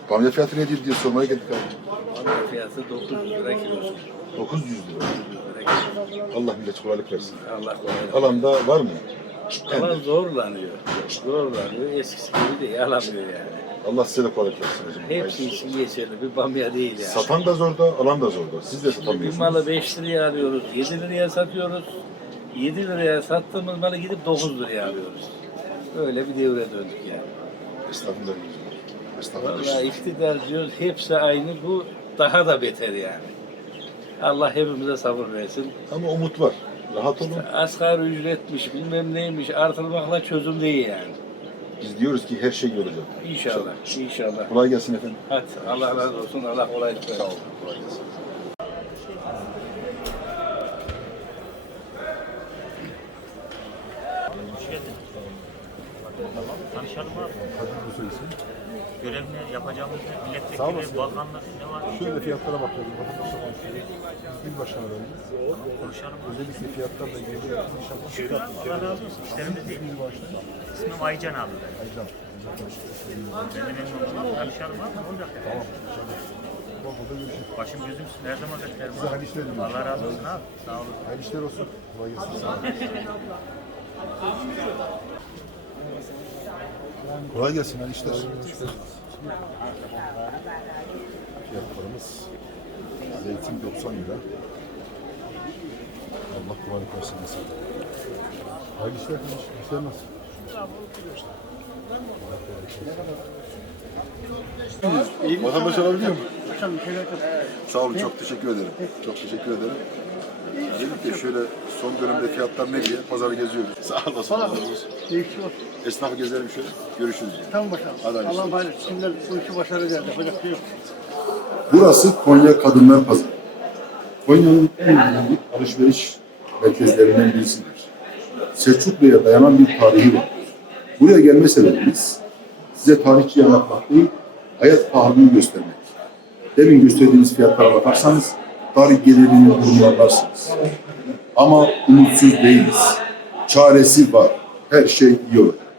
Bamya fiyatı nedir diye sormaya geldik abi. Bamya fiyatı 900 lira kilosu. 900 lira. Allah millet kolaylık versin. Allah kolaylık. Alanda var mı? Alan zorlanıyor. Zorlanıyor. Eskisi gibi değil. Alamıyor yani. Allah size de kolaylık versin hocam. Hepsi için geçerli. Bir bamya değil yani. Satan da zor da, alan da zor da. Siz de Bir satamıyorsunuz. malı 5 liraya alıyoruz. 7 liraya satıyoruz. 7 liraya sattığımız malı gidip 9 liraya alıyoruz. Öyle bir devre döndük yani. Esnafın da esnafın da Vallahi iktidar diyoruz. Hepsi aynı. Bu daha da beter yani. Allah hepimize sabır versin. Ama umut var. Rahat olun. Asgari ücretmiş, bilmem neymiş, artırmakla çözüm değil yani. Biz diyoruz ki her şey iyi olacak. İnşallah, inşallah. Kolay gelsin efendim. Hadi, Allah razı olsun, Allah kolaylık versin. Sağ olun. Kolay gelsin. Tamam, tanışalım abi. Hadi bu söylesin. Görev ne, yapacağımız ne, Sağ olasın. milletvekili, bakanlar ne var? Şöyle fiyatlara bakıyoruz. Vatandaşa konuşuyoruz. Bir başına veririz. Konuşalım. Özellikle fiyatlarla ilgili inşallah fiyat Allah razı olsun. İşlerimiz değil. bir başına. İsmim Aycan abi ben. Aycan. Ben de memnun oldum. Tanışalım abi. Ne olacak yani? Tamam. Bol bol da görüşürüz. Başım gözüm üstüne her zaman beklerim. Size hayırlı işler diliyorum. Allah razı olsun abi. Sağ olun. Hayırlı işler olsun. Kolay gelsin. Sağ olun. Kolay gelsin. Hayırlı işler. Fiyatlarımız zeytin 90 lira. Allah kolaylık versin mesela. Hayırlı işler kardeşim. İşler nasıl? Vatandaş alabiliyor mu? Sağ olun, çok teşekkür ederim. Çok teşekkür ederim. Özellikle şöyle son dönemde fiyatlar ne diye pazarı geziyoruz. Sağ olasın. Allah razı olsun. Esnafı gezelim şöyle. Görüşürüz. Tamam bakalım. Hadi hayırlısı. Allah'ım hayırlısı. Şimdiler bu işi başaracağız. Yapacak bir şey yok. Burası Konya Kadınlar Pazarı. Konya'nın en önemli alışveriş merkezlerinden birisidir. Selçuklu'ya dayanan bir tarihi var. Buraya gelme sebebimiz size tarihçi anlatmak değil, hayat pahalılığını göstermek. Demin gösterdiğimiz fiyatlara bakarsanız tarih gelirini durumlarlarsınız. Ama umutsuz değiliz. Çaresi var. Her şey iyi olur.